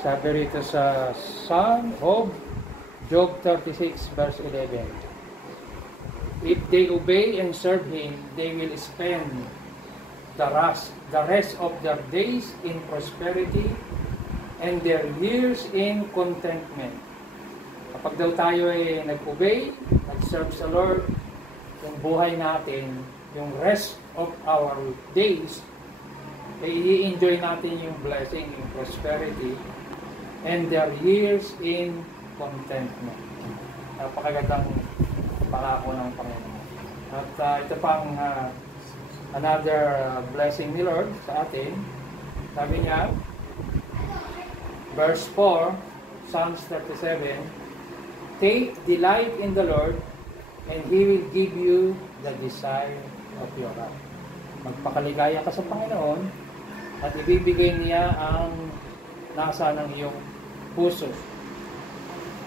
Sabi rito sa Psalm of Job 36 verse 11. If they obey and serve Him, they will spend the rest of their days in prosperity and their years in contentment. Kapag daw tayo ay nag-obey, nag-serve sa Lord, yung buhay natin, yung rest of our days, ay i-enjoy natin yung blessing, yung prosperity, and their years in contentment. Napakagandang pangako ng Panginoon. At ito pang another blessing ni Lord sa atin. Sabi niya, verse 4, Psalms 37, take delight in the Lord, and He will give you the desire of your heart. Magpakaligaya ka sa Panginoon, at ibibigay niya ang nasa ng iyong puso.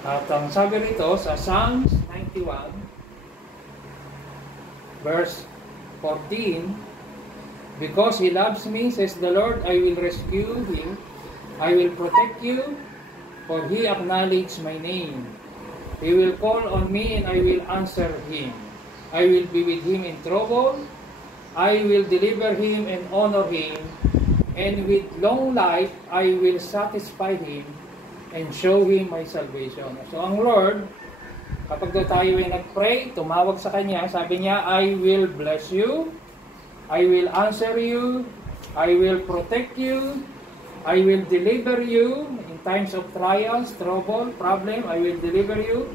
At ang sabi rito sa Psalms 91, verse 14, because He loves me, says the Lord, I will rescue Him, I will protect you, for He acknowledges my name. He will call on me and I will answer Him. I will be with Him in trouble. I will deliver Him and honor Him. And with long life, I will satisfy Him and show Him my salvation. So ang Lord, kapag daw tayo ay nag-pray, tumawag sa Kanya, sabi niya, I will bless you, I will answer you, I will protect you, I will deliver you in times of trials, trouble, problem, I will deliver you,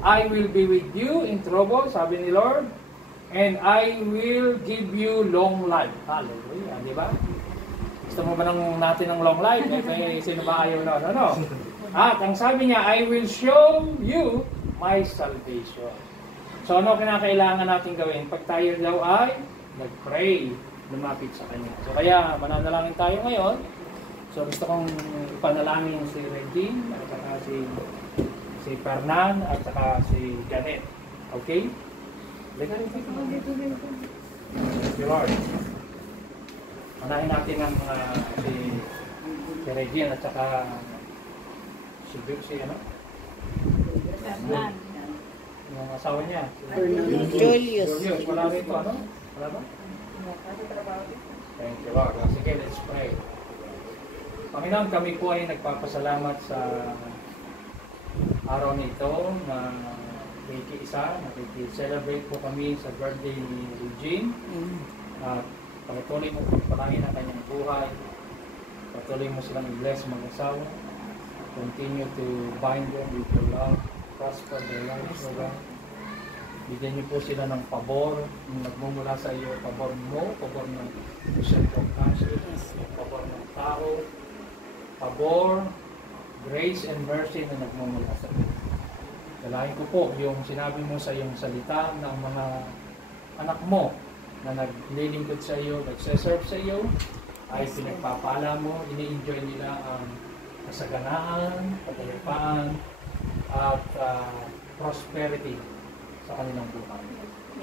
I will be with you in trouble, sabi ni Lord, and I will give you long life. Hallelujah, di ba? Gusto mo ba natin ng long life? May sino ba ayaw na? Ano? At ang sabi niya, I will show you my salvation. So ano kinakailangan natin gawin? Pag tayo daw ay nag-pray, lumapit sa Kanya. So kaya mananalangin tayo ngayon. So gusto kong ipanalangin si Regine, at saka si Fernan, at saka si Janet. Okay? Thank you, Lord. Manahin natin ang si Regine at saka si ano? Yung asawa niya. Julius. Wala rito, ano? Wala ba? Thank you, Lord. Sige, let's pray. Panginoon, kami po ay nagpapasalamat sa araw nito na nakikiisa, nakikicelebrate po kami sa birthday ni Regine. At patuloy mo pagpalangin ang kanyang buhay. Patuloy mo silang i-bless mag-asawa. Continue to bind them with your love. Prosper their lives, O God. Bigyan niyo po sila ng pabor, nagmumula sa iyo, pabor mo, pabor ng circumstances, pabor ng tao, pabor, grace and mercy na nagmumula sa iyo. Dalahin ko po yung sinabi mo sa iyong salita ng mga anak mo na naglilingkod sa iyo, nagseserve sa iyo, ay pinagpapala mo, ini-enjoy nila ang kasaganaan, katayapaan, at prosperity sa kanilang buhay.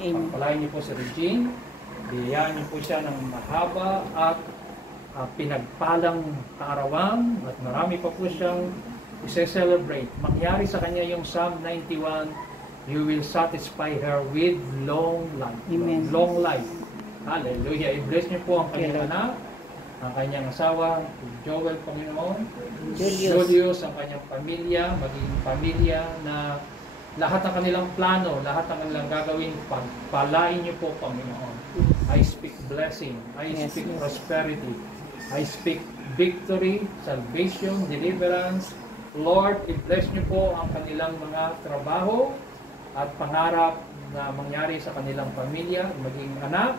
Pagpalain niyo po si Regine, biyayaan niyo po siya ng mahaba at pinagpalang kaarawan, at marami pa po siyang i-celebrate. Mangyari sa kanya yung Psalm 91, you will satisfy her with long life. Amen. Long life. Hallelujah. I-bless niyo po ang kanyang anak, ang kanyang asawa, Joel, Panginoon, Julius, ang kanyang pamilya, maging pamilya na lahat ng kanilang plano, lahat ng kanilang gagawin, pagpalain niyo po, Panginoon. I speak blessing, I speak prosperity, I speak victory, salvation, deliverance. Lord, i-bless niyo po ang kanilang mga trabaho at pangarap na mangyari sa kanilang pamilya, maging anak,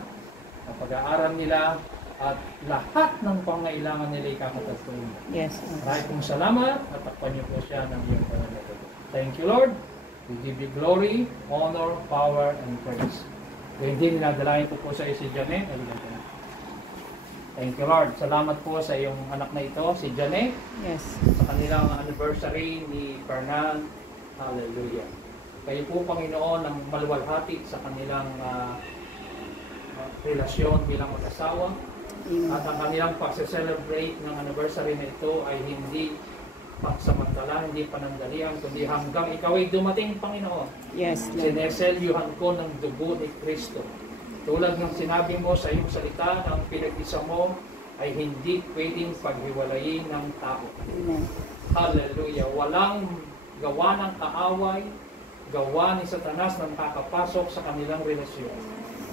ang pag-aaral nila, at lahat ng pangailangan nila ikakatagpuin. Yes. Maraming pong salamat at takpan niyo po siya ng iyong pangalaman. Thank you, Lord. We give you glory, honor, power, and praise. Ganyan din, nadalayan po sa iyo si Janet. Thank you, Lord. Salamat po sa iyong anak na ito, si Janet. Yes. Sa kanilang anniversary ni Fernan. Hallelujah. Kayo po, Panginoon, ang maluwalhati sa kanilang relasyon bilang mag-asawa. At ang kanilang pag-celebrate ng anniversary na ito ay hindi pansamantala, hindi panandalian, kundi hanggang ikaw ay dumating, Panginoon. Yes, Lord. Sineselyuhan ko ng dugo ni Kristo. Tulad ng sinabi mo sa iyong salita, na ang pinag-isa mo ay hindi pwedeng paghiwalayin ng tao. Amen. Hallelujah. Walang gawa ng kaaway, gawa ni Satanas na nakakapasok sa kanilang relasyon.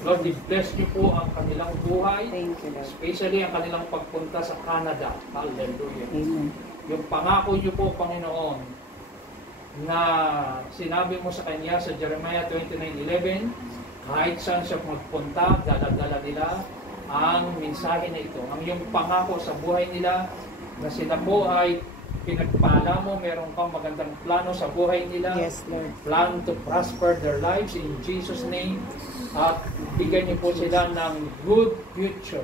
Lord, i-bless niyo po ang kanilang buhay, Thank you, Lord. especially ang kanilang pagpunta sa Canada. Hallelujah. Amen. Yung pangako niyo po, Panginoon, na sinabi mo sa kanya sa Jeremiah 29:11, kahit saan siya magpunta, dala-dala nila ang mensahe na ito. Ang iyong pangako sa buhay nila, na sila po ay pinagpala mo, meron kang magandang plano sa buhay nila. Yes, Lord. Plan to prosper their lives in Jesus' name. At bigyan niyo po sila ng good future.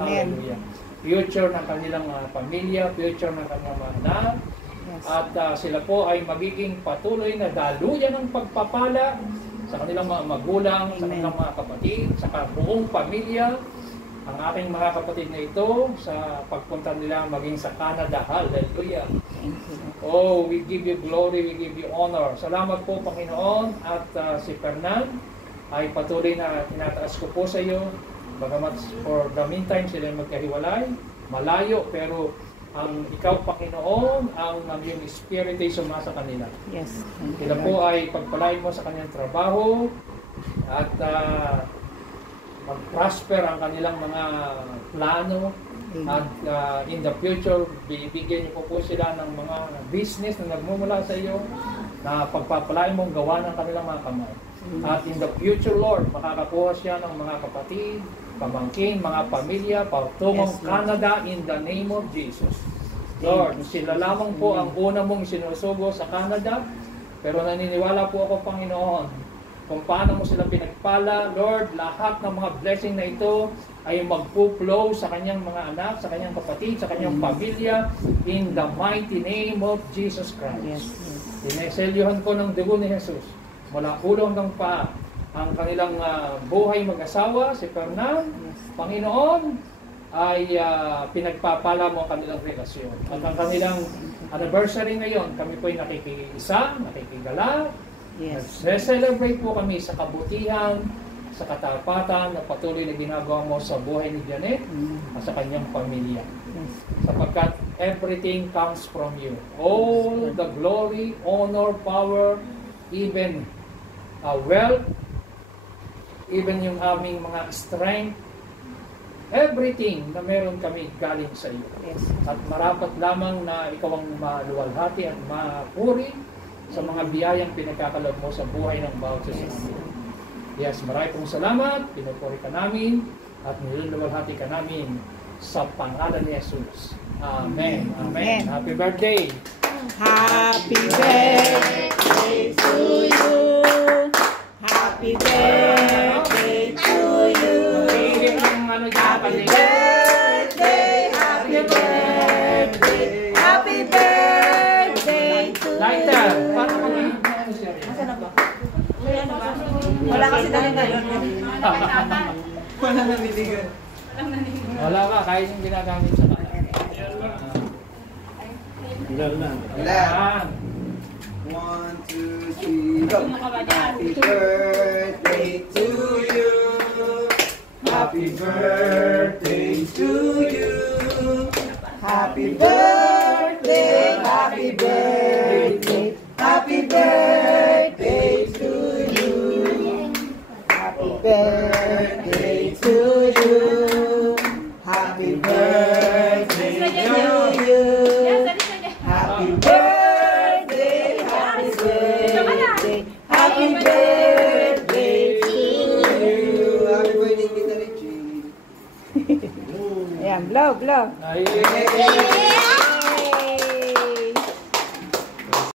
Amen. Hallelujah. Future ng kanilang pamilya, future ng kanilang mga anak. Yes. At sila po ay magiging patuloy na daluyan ng pagpapala sa kanilang mga magulang, sa Amen. kanilang mga kapatid, sa buong pamilya. Ang aking mga kapatid na ito sa pagpunta nila maging sa Canada. Hallelujah. Thank you, Lord. Oh, we give you glory, we give you honor. Salamat po, Panginoon. At si Fernan ay patuloy na tinataas ko po sa iyo. Bagamat for the meantime sila ay magkahiwalay, malayo, pero ang ikaw, Panginoon, ang iyong spirit ay sumasa kanila. Yes. Thank you, Sila Lord. po ay pagpalain mo sa kanyang trabaho at mag-prosper ang kanilang mga plano. Amen. At in the future, bibigyan niyo po sila ng mga business na nagmumula sa iyo na pagpapalain mong gawa ng kanilang mga kamay. At in the future, Lord, makakakuha siya ng mga kapatid, pamangkin, mga pamilya, patungong Yes, Lord. Canada in the name of Jesus. Lord, sila lamang po ang una mong sinusugo sa Canada, pero naniniwala po ako, Panginoon, kung paano mo sila pinagpala. Lord, lahat ng mga blessing na ito ay magpo-flow sa kanyang mga anak, sa kanyang kapatid, sa kanyang pamilya, in the mighty name of Jesus Christ. Yes, Lord. Sineselyuhan ko ng dugo ni Jesus mula ulo hanggang paa ang kanilang buhay mag-asawa, si Fernan. Yes. Panginoon, ay pinagpapala mo ang kanilang relasyon. At ang kanilang anniversary ngayon, kami po ay nakikiisa, nakikigala. Yes. Nag-celebrate po kami sa kabutihan, sa katapatan na patuloy na ginagawa mo sa buhay ni Janet at sa kanyang pamilya. Yes. Sapagkat everything comes from you. All the glory, honor, power, even wealth, even yung aming mga strength, everything na meron kami galing sa iyo. Yes. At marapat lamang na ikaw ang maluwalhati at mapuri sa mga biyayang pinagkakaloob mo sa buhay ng bawat isa sa amin. Yes, marami pong salamat, pinupuri ka namin, at niluluwalhati ka namin sa pangalan ni Jesus. Amen. Amen. Amen. Happy birthday! Happy birthday to you. Happy birthday to you. Magiging ang ano dyan, Happy birthday, happy birthday, happy birthday to you. Lighter! Paano mo ano siya rin? Nasaan na ba? Wala kasi dali-dali. Wala nabiligan. Wala ka, kahit yung ginagamit sa kanya. Ayan. 1, 2, 3, go! Happy birthday to you. Happy birthday to you. Happy birthday, happy birthday, happy birthday to you. Happy birthday to you. Happy birthday to you. Happy birthday, happy birthday, happy birthday to you. Happy birthday, Tita Richie. Ayan, blow, blow. Ay,